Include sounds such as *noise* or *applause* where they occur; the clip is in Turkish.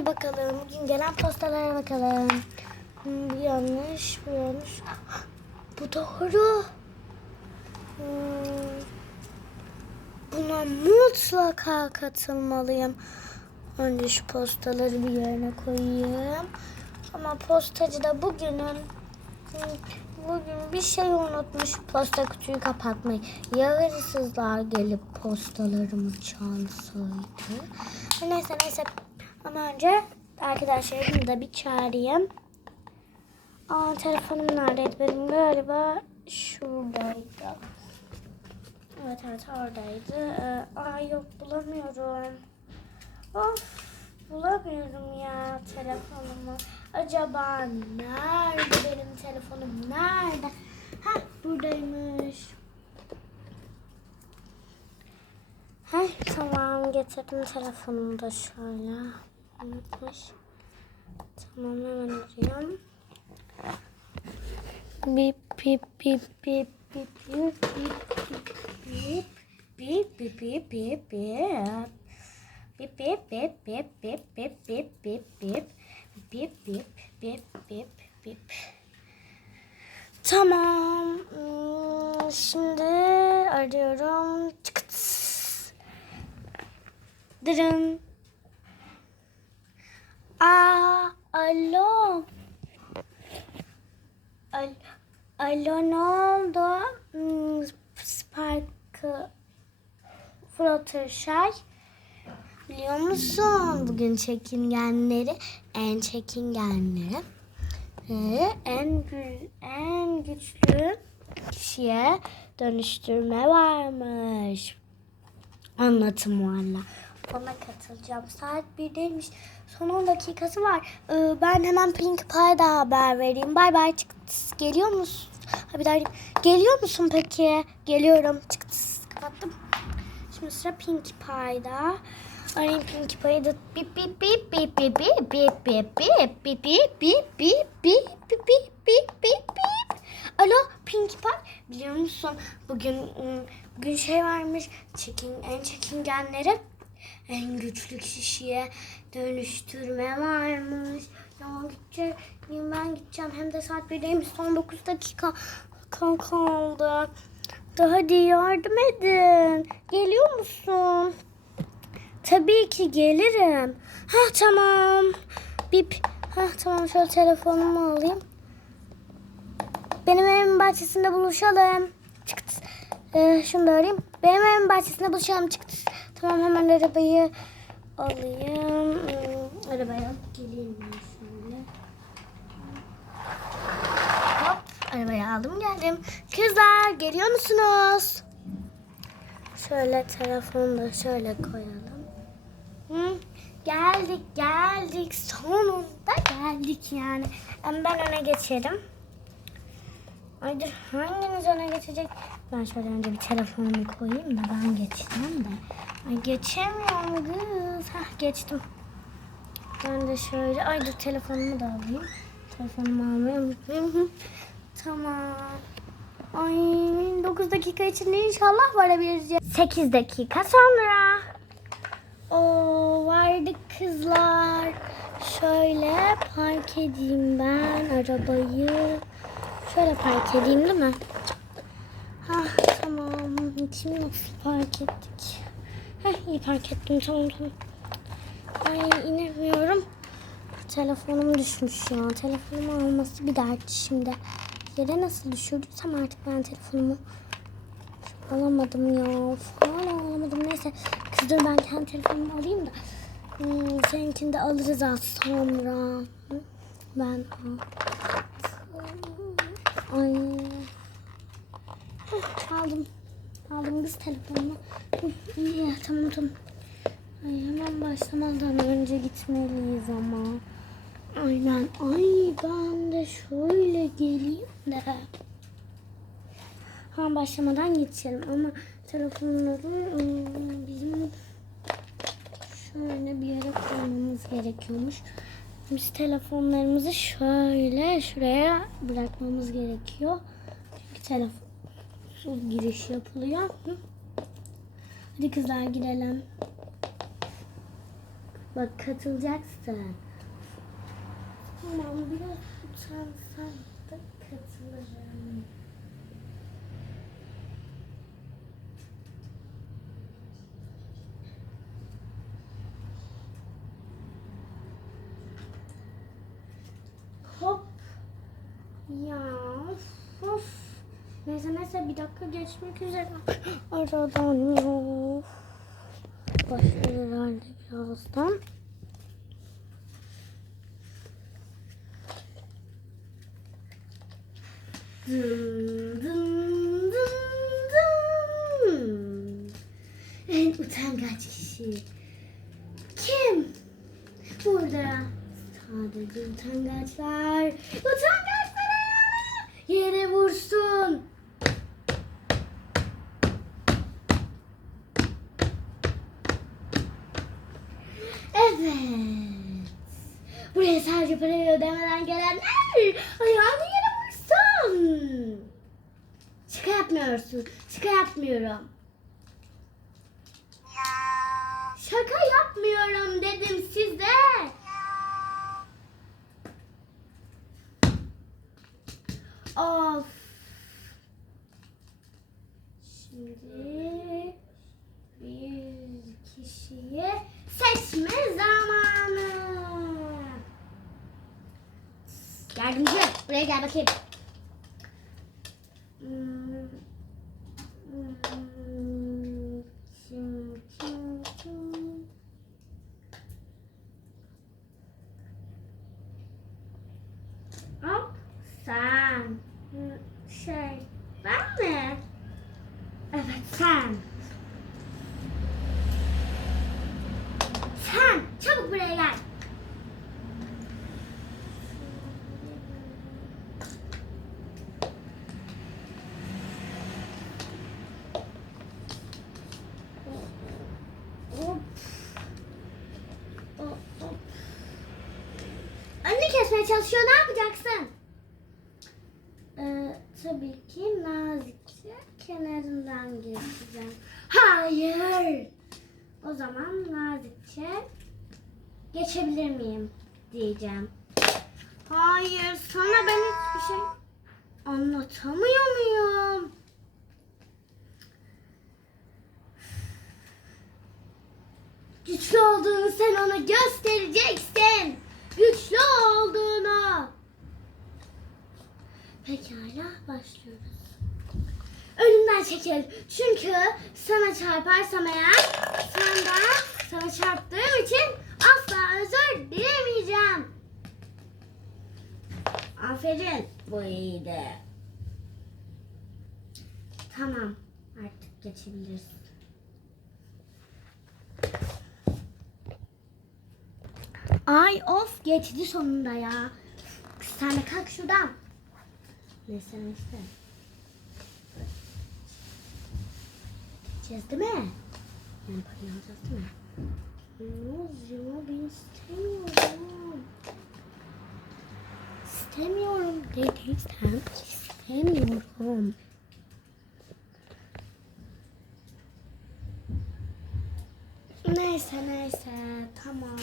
Hadi bakalım. Bugün gelen postalara bakalım. Hmm, Bu yanlış, bu yanlış. Bu doğru. Hmm, Buna mutlaka katılmalıyım. Önce şu postaları bir yerine koyayım. Ama postacı da bugünün bugün bir şey unutmuş posta kutuyu kapatmayı. Ya hırsızlar gelip postalarımı çalsaydı. Neyse neyse ama önce arkadaşlarımı da bir çağırayım. Aa telefonum neredeydi benim galiba şuradaydı. Evet evet oradaydı. Ee, aa yok bulamıyorum. Of bulamıyorum ya telefonumu. Acaba nerede benim telefonum nerede? Heh buradaymış. Heh tamam getirdim telefonumu da şöyle. Unutmuş. Tamam hemen arıyorum. Bip bip bip bip bip bip bip bip bip bip bip bip bip Bip bip bip bip bip bip bip bip bip bip bip bip bip bip Tamam. Hmm, Şimdi arıyorum. Çıkıt. Aa, alo. Al alo ne oldu? Hmm, Spark'ı Fluttershy. Biliyor musun? Bugün çekingenleri en çekingenleri ve en gü- en güçlü kişiye dönüştürme varmış. Anlatım valla. Ona katılacağım. Saat 1'deymiş. Son 10 dakikası var. Ee, ben hemen Pink Pie'da haber vereyim. Bay bay. Çıktı. Geliyor musun? Ha bir daha. Geliyor musun peki? Geliyorum. Çıktı. Kapattım. Şimdi sıra Pink Pie'da. Arayayım Pink Pie'yi da bip bip bip bip bip bip bip bip bip bip bip bip bip bip bip bip bip bip Alo Pink Pie biliyor musun bugün bugün şey varmış çekin en çekingenleri en güçlü kişiye dönüştürme varmış. Ya gideceğim ben gideceğim hem de saat 1'deyim son 9 dakika kal- kaldı. Da hadi yardım edin. Geliyor musun? Tabii ki gelirim. Ha tamam. Bip. Ha tamam şöyle telefonumu alayım. Benim evimin bahçesinde buluşalım. Çıktı. Ee, şunu da arayayım. Benim evimin bahçesinde buluşalım. Çıktı. Tamam hemen arabayı alayım. Hmm, arabayı alıp geleyim ben şöyle. Hop arabayı aldım geldim. Kızlar geliyor musunuz? Şöyle telefonu da şöyle koyalım. Hı, geldik geldik sonunda geldik yani. Hem ben öne geçerim. Ay dur hanginiz öne geçecek? Ben şöyle önce bir telefonumu koyayım da ben geçeceğim de. Ay geçemiyorum kız. Hah geçtim. Ben de şöyle ay dur telefonumu da alayım. Telefonumu almayı unutmayayım. Tamam. Ay 9 dakika içinde inşallah varabileceğiz. 8 dakika sonra. Oo vardık kızlar. Şöyle park edeyim ben arabayı. Şöyle park edeyim değil mi? Ha tamam. Şimdi nasıl park ettik? Heh iyi park ettim tamam tamam. Ay inemiyorum. Telefonum düşmüş ya. Telefonumu alması bir dert şimdi. Yere nasıl düşürdüysem artık ben telefonumu alamadım ya. Of, Hala alamadım. Neyse kızdır ben kendi telefonumu alayım da. Hmm, seninkini de alırız az sonra. Ben. Ay. Aldım. Telefonumu. Hı, İyi tamam tamam. Ay, hemen başlamadan önce gitmeliyiz ama. Aynen. Ay ben de şöyle geleyim de. Ha başlamadan geçelim ama telefonları ım, bizim şöyle bir yere koymamız gerekiyormuş. Biz telefonlarımızı şöyle şuraya bırakmamız gerekiyor. Çünkü telefonsuz giriş yapılıyor. Hadi kızlar girelim. Bak katılacaksın. Tamam biraz utansan da katılırım. Hop. Ya. Neyse neyse bir dakika geçmek üzere. *gasps* Aradan ya. Başlar herhalde birazdan. Dın dın dın dın. En utangaç kişi. Kim? Burada sadece utangaçlar. Utangaçlar ayağını yere vursun. Evet. Buraya sadece ödemeden gelenler ayağını yere vursun. Şaka yapmıyorsun. Şaka yapmıyorum. Şaka yapmıyorum dedim size. Of. Şimdi buraya gel bakayım. Hop sen. Şey ben mi? Evet sen. Sen çabuk buraya gel. Hop. Hop, hop. Kesmeye çalışıyor. Ne yapacaksın? Ee, tabii ki nazikçe kenarından geçeceğim. Hayır. O zaman nazikçe geçebilir miyim diyeceğim. Hayır, sana ben hiçbir şey anlatamıyor muyum? Güçlü olduğunu sen ona göstereceksin. Güçlü olduğunu. Pekala başlıyoruz. Önümden çekil. Çünkü sana çarparsam eğer senden sana çarptığım için asla özür dilemeyeceğim. Aferin. Bu iyiydi. Tamam. Artık geçebilirsin. Ay of geçti sonunda ya. Sen kalk şuradan. Neyse. Gideceğiz değil mi? Yani parayı alacağız değil mi? Olmaz ya ben istemiyorum. İstemiyorum dediysem istemiyorum. Neyse neyse tamam.